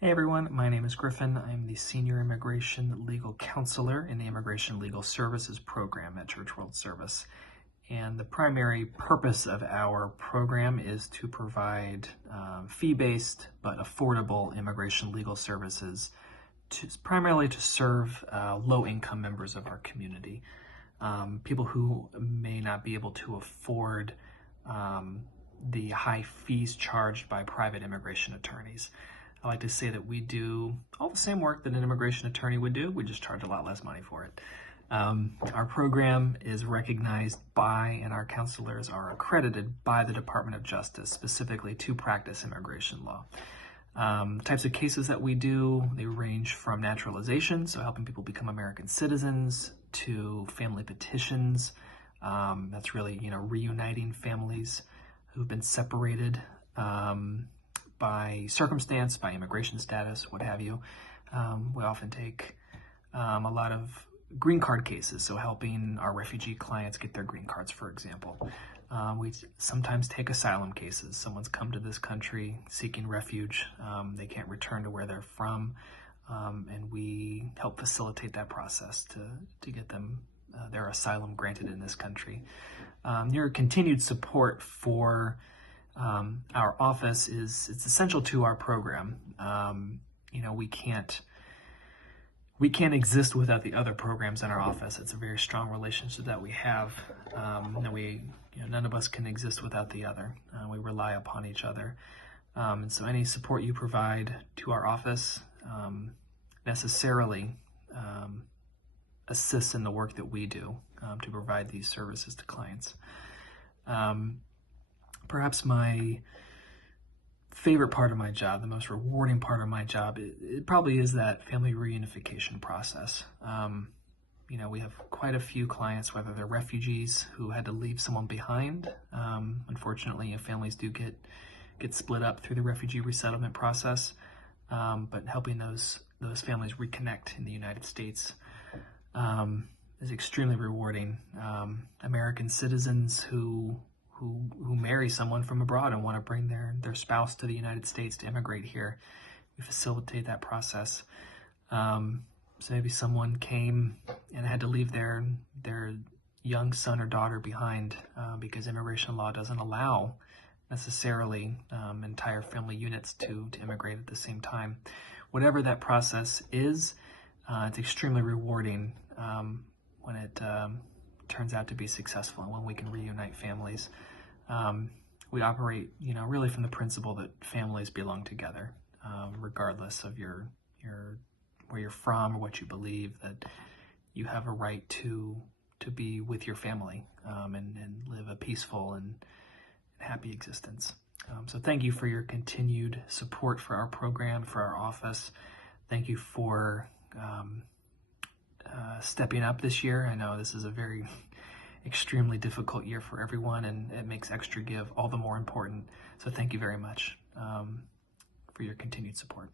Hey everyone, my name is Griffin. I'm the Senior Immigration Legal Counselor in the Immigration Legal Services Program at Church World Service. And the primary purpose of our program is to provide fee-based but affordable immigration legal services primarily to serve low-income members of our community. People who may not be able to afford the high fees charged by private immigration attorneys. I like to say that we do all the same work that an immigration attorney would do. We just charge a lot less money for it. Our program is recognized by, and our counselors are accredited by the Department of Justice, specifically to practice immigration law. Types of cases that we do, they range from naturalization, so helping people become American citizens, to family petitions. That's really, reuniting families who've been separated by circumstance, by immigration status, what have you. We often take a lot of green card cases, so helping our refugee clients get their green cards, for example. We sometimes take asylum cases. Someone's come to this country seeking refuge. They can't return to where they're from, and we help facilitate that process to get them their asylum granted in this country. Your continued support for our office it's essential to our program. We can't exist without the other programs in our office. It's a very strong relationship that we have. None of us can exist without the other. We rely upon each other. And so any support you provide to our office necessarily assists in the work that we do to provide these services to clients. Perhaps my favorite part of my job, the most rewarding part of my job, it probably is that family reunification process. We have quite a few clients, whether they're refugees who had to leave someone behind. Unfortunately, families do get split up through the refugee resettlement process, but helping those families reconnect in the United States is extremely rewarding. American citizens who marry someone from abroad and want to bring their spouse to the United States to immigrate here. We facilitate that process. So maybe someone came and had to leave their young son or daughter behind because immigration law doesn't allow necessarily entire family units to immigrate at the same time. Whatever that process is, it's extremely rewarding when it turns out to be successful and when we can reunite families. We operate, really from the principle that families belong together, regardless of where you're from or what you believe, that you have a right to be with your family and live a peaceful and happy existence. So thank you for your continued support for our program, for our office. Thank you for stepping up this year. I know this is a very extremely difficult year for everyone, and it makes extra give all the more important. So thank you very much for your continued support.